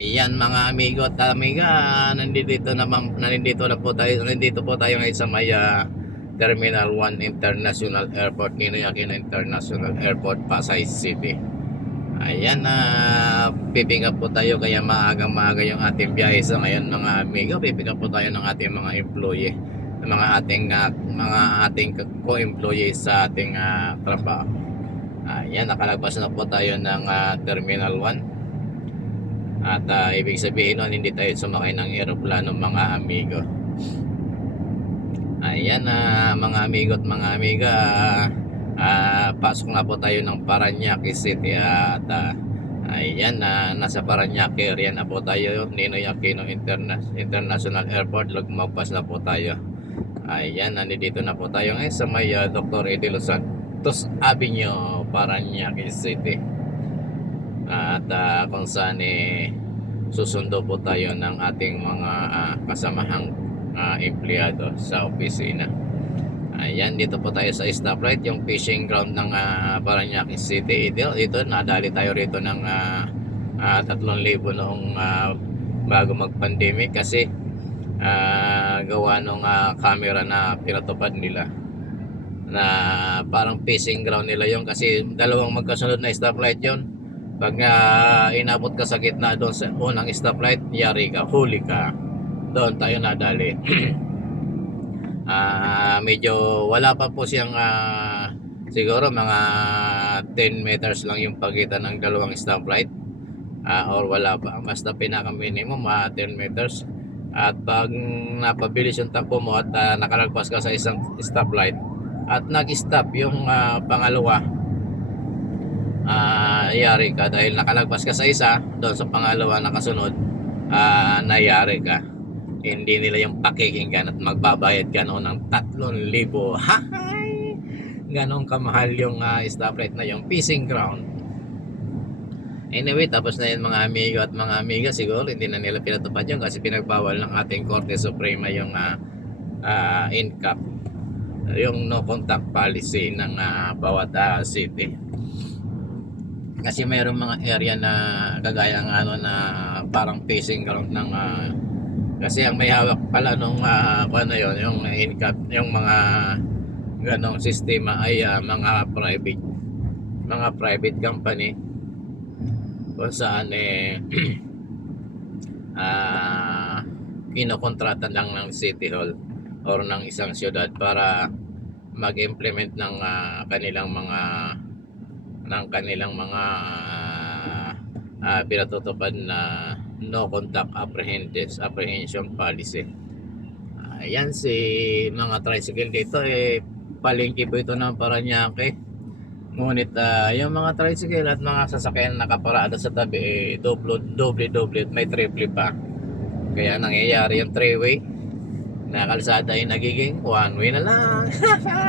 Iyan mga amigo at amiga, nandito po tayo ngayon sa may Terminal 1 International Airport, Ninoy Aquino International Airport, Pasay City. Ayan, pipick up po tayo kaya maagang-maaga yung ating biyahe sa ngayon mga amigo. Pipick up po tayo ng ating mga employee, mga ating co-employee sa ating trabaho. Ayan, nakalabas na po tayo ng Terminal 1. At ibig sabihin nun, hindi tayo sumakay ng eroplano mga amigo. Ayan, mga amigo at mga amiga, pasok na po tayo ng Parañaque City. At ayan, nasa Parañaque area na po tayo, Ninoy Aquino International Airport. Lumagpas na po tayo. Ayan, nandito na po tayo ngayon sa may Dr. Eddie Los Santos Avenue, Parañaque City. At kung saan susundo po tayo ng ating mga kasamahang empleyado sa opisina. Ayan, dito po tayo sa stoplight, yung fishing ground ng Parañaque City. Dito nadali tayo rito ng 3,000 noong bago mag-pandemic kasi gawa nung camera na pinatupad nila na parang fishing ground nila yon, kasi dalawang magkasunod na stoplight yon. Pag inabot ka sa gitna doon sa unang stoplight, yari ka, huli ka. Doon tayo nadali. Medyo wala pa po siyang siguro mga 10 meters lang yung pagitan ng dalawang stoplight, or wala pa, basta pinaka minimum 10 meters. At pag napabilis yung takbo mo at nakalagpas ka sa isang stoplight at nag-stop yung pangalawa, yari ka dahil nakalagpas ka sa isa, doon sa pangalawa nakasunod, nayari ka. Hindi nila yung pakikinggan at magbabayad ka noon ng 3,000. Hay! Ganon kamahal yung stoplight na yung fishing ground. Anyway, tapos na yun mga amigo at mga amiga. Siguro hindi na nila pinatupad yun kasi pinagbawal ng ating Korte Suprema yung NCAP, yung no contact policy ng bawat city. Kasi mayroong mga area na kagaya ng na parang fishing ground ng kasi ang may hawak pala nung ano yon, yung NCAP, yung mga ganong sistema ay mga private company kung saan kinokontrata lang ng City Hall or ng isang syudad para mag-implement ng kanilang mga pinatutupad na no contact apprehension policy. Ayan, si mga tricycle dito palengke po ito ng Parañaque. Ngunit yung mga tricycle at mga sasakyan nakaparada sa tabi doble at may triple pa. Kaya nangyayari yung three-way na kalsada ay nagiging one way na lang.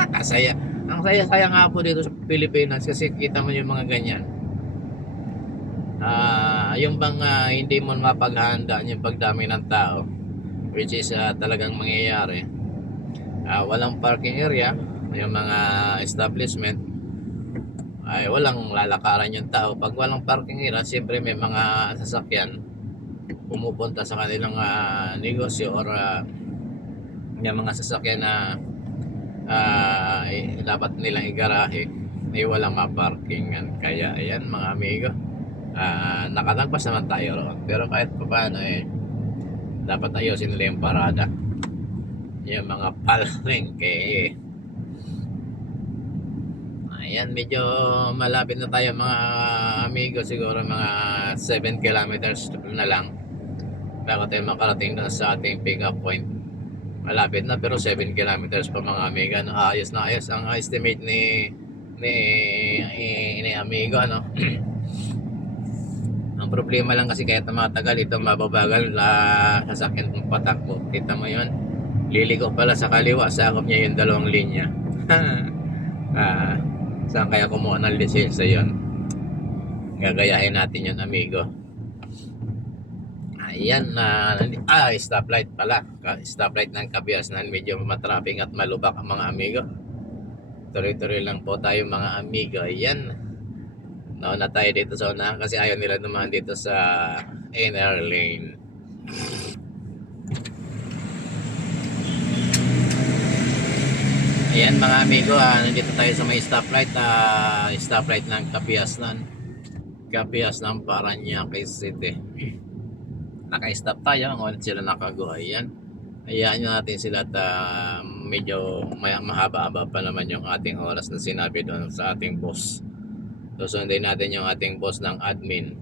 Kasaya. Ang saya-saya nga po dito sa Pilipinas kasi kita mo yung mga ganyan. Yung bang hindi mo mapaghandaan yung pagdami ng tao, which is talagang mangyayari. Walang parking area, yung mga establishment ay walang lalakaran yung tao. Pag walang parking area, siyempre may mga sasakyan pumupunta sa kanilang negosyo or yung mga sasakyan na dapat nilang igarahe ay walang maparkingan. Kaya ayan mga amigo, nakalagpas naman tayo roon, pero kahit pa paano dapat ayusin nila yung parada, yung mga palengke. Ayan, medyo malapit na tayo mga amigo, siguro mga 7 kilometers na lang bago tayo makarating na sa ating pick up point. Malapit na pero 7 kilometers pa mga amiga, no? Ayos na ayos ang estimate ni amigo, ano. Ang problema lang kasi kahit na matagal ito, mababagal sasakyan ng patakbo. Kita mo yun, liligo pala sa kaliwa, sakop niya yung dalawang linya. Saan kaya kumuha ng lisensya yun? Gagayahin natin yun amigo. Ayan, stoplight pala. Stoplight ng Kabiasnan, medyo matraffic at malubak ang mga amigo. Tuloy-tuloy lang po tayo mga amigo. Ayan, nauna tayo dito sa unahan kasi ayaw nila naman dito sa inner lane. Ayan mga amigo, nandito tayo sa may stoplight, stoplight ng Kapias ng Parañaque City. Naka-stop tayo, ngunit sila nakago. Ayan, hayaan natin sila at medyo mahaba-haba pa naman yung ating oras na sinabi doon sa ating boss. Susundin natin yung ating boss ng admin.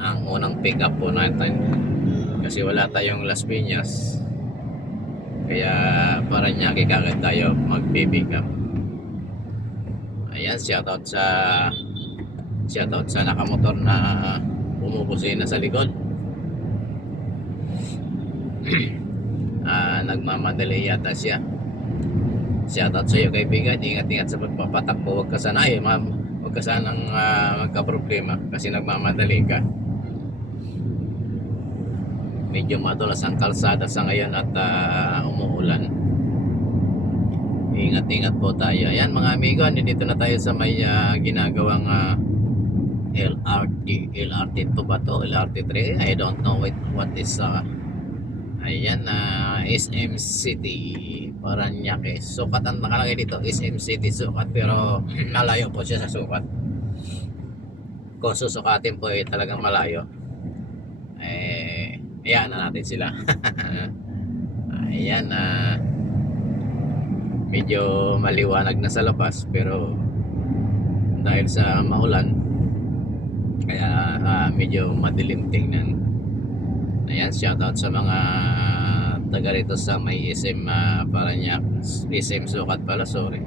Ang unang pick up po natin kasi wala tayong Las Piñas, kaya Parañaque kagad tayo mag-pick up. Ayan, shoutout sa nakamotor na bumubusina sa likod. Nagmamadali yata siya. Shoutout sa iyo kaibigan, ingat-ingat sa pagpapatakbo. Huwag ka sanang magka-problema kasi nagmamadali ka. Medyo madulas ang kalsada sa ngayon at umuulan. Ingat-ingat po tayo. Ayan mga amigo, dito na tayo sa may ginagawang LRT 2 ba to? LRT 3? I don't know what is ayan, SM City Parañaque. Sukat ang nakalagay dito, SM City Sukat, pero malayo po siya sa Sukat. Kung susukatin po talagang malayo. Ayan na natin sila. Ayan, medyo maliwanag na sa labas, pero dahil sa maulan kaya medyo madilim tingnan. Ayan, shoutout sa mga taga rito sa may SM Parañaque, SM Sukat pala, sorry,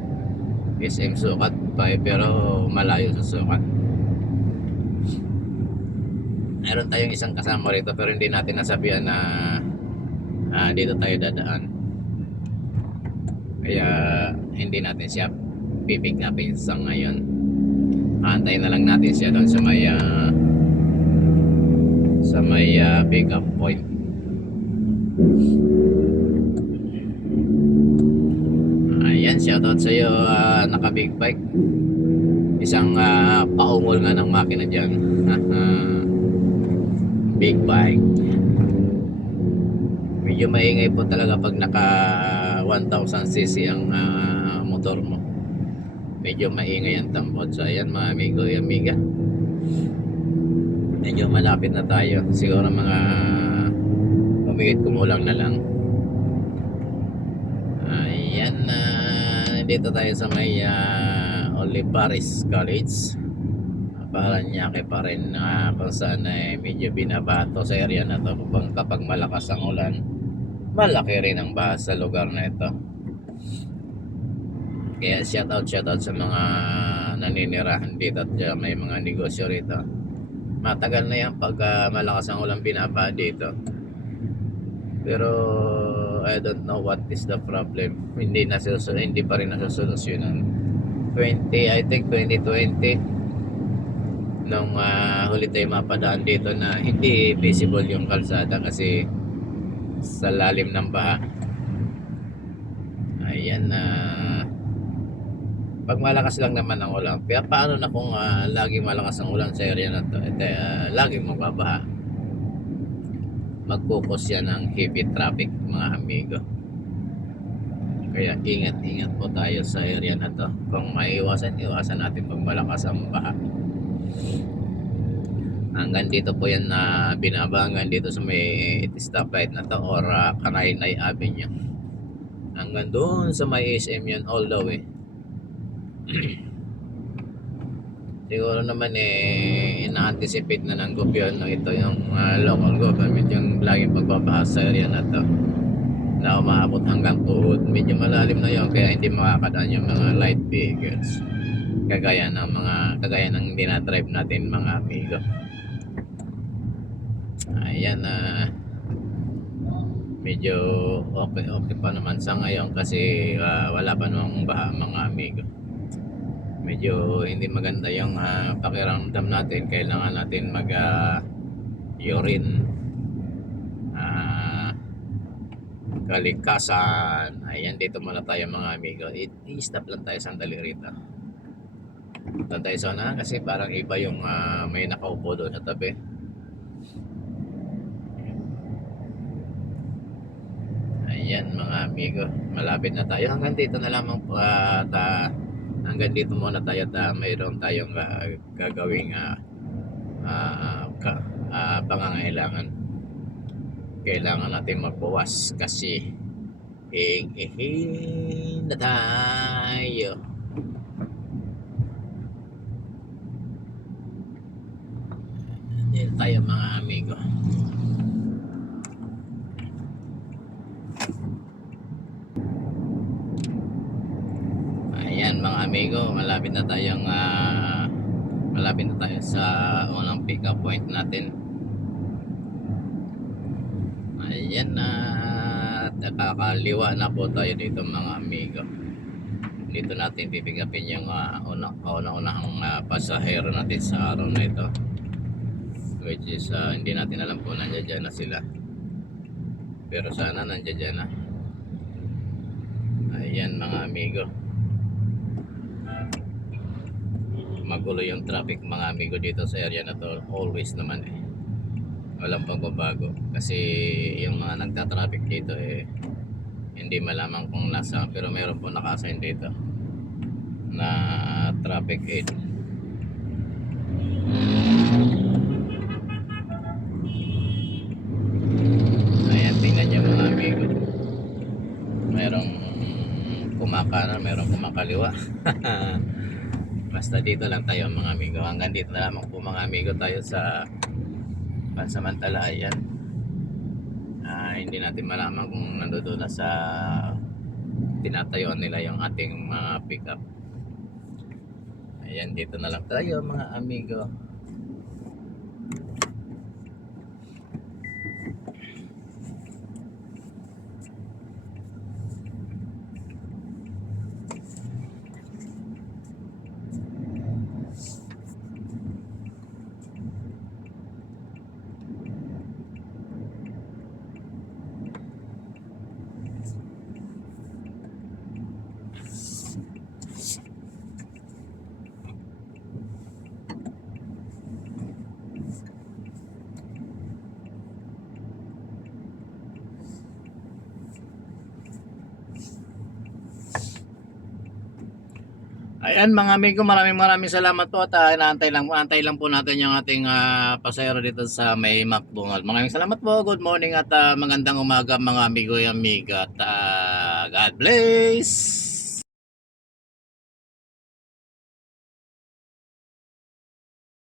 SM Sukat pa, pero malayo sa Sukat. Meron tayong isang kasama rito pero hindi natin nasabihan na dito tayo dadaan, kaya hindi natin siya pipick upin sa ngayon. Antayin na lang natin siya doon sa may pick up point. Ayan, shoutout sa iyo, naka big bike, isang paungol nga ng makina dyan. Big bike, medyo maingay po talaga pag naka 1000cc ang motor mo. Medyo maingay ang tambot. So ayan mga amigo y amiga, medyo malapit na tayo. Siguro mga umigit kumulang na lang. Ayan, dito tayo sa may Olivares College, Parañaque pa rin, kung saan medyo binabato sa area na to kapag malakas ang ulan. Malaki rin ang baha sa lugar na ito. Kaya shoutout sa mga naninirahan dito at may mga negosyo rito. Matagal na yan pag malakas ang ulan binaba dito. Pero I don't know what is the problem. Hindi pa rin nasusolusyonan. I think 2020 nung huli tayo mapadaan dito na hindi visible yung kalsada kasi sa lalim ng baha. Ayan, pag malakas lang naman ang ulan, kaya paano na kung lagi malakas ang ulan sa area na to, lagi magbabaha, mag-focus yan ng heavy traffic mga amigo. Kaya ingat po tayo sa area na to. Kung maiwasan natin pag malakas ang baha. Hanggang dito po yan na binabangan dito sa may stoplight na to or Kanaynay Avenue. Hanggang doon sa may SM yan all the way. Siguro naman ina-anticipate na ng gobyerno ito, yung local government, yung laging pagbabaha sa area na to na umaabot hanggang tuhod. Medyo malalim na yun kaya hindi makakadaan yung mga light vehicles kagaya ng dinadrive natin mga amigo. Ayan, medyo okay pa naman sa ngayon kasi wala pa namang baha mga amigo. Medyo hindi maganda yung pakiramdam natin. Kailangan natin urine, kalikasan. Ayan, dito muna tayo mga amigo. I-stop lang tayo sandali rito. Doon tayo sa unahan kasi parang iba yung may nakaupo doon sa tabi. Ayan mga amigo, malapit na tayo. Hanggang dito na lamang po at hanggang dito muna tayo at mayroon tayong gagawing pangangailangan. Kailangan natin magbawas kasi na tayo. Dito tayo mga amigo. Ayan mga amigo, malapit na tayo sa unang pick up point natin. Ayan na, nakakaliwa na po tayo dito mga amigo. Dito natin pipigapin yung unang pasahero natin sa araw na ito, which is hindi natin alam kung nandiyan na sila, pero sana nandiyan na. Ayan mga amigo, magulo yung traffic mga amigo dito sa area na to, always naman walang pagbabago kasi yung mga nagta-traffic dito hindi malaman kung nasa, pero meron po naka-assign dito na traffic aid. Ayan, tingnan nyo mga amigo, merong kumakanan, merong kumakaliwa. Basta dito lang tayo mga amigo. Hanggang dito na lamang po mga amigo tayo sa pansamantala. Ayan, hindi natin malaman kung nandoon na sa tinatayuan nila yung ating mga pick up. Ayan, dito na lang tayo mga amigo. Ayan mga amigo, maraming salamat po at inaantay lang po natin yung ating pasahero dito sa may McDonald. Maraming salamat po, good morning at magandang umaga mga amigo and amiga at God bless.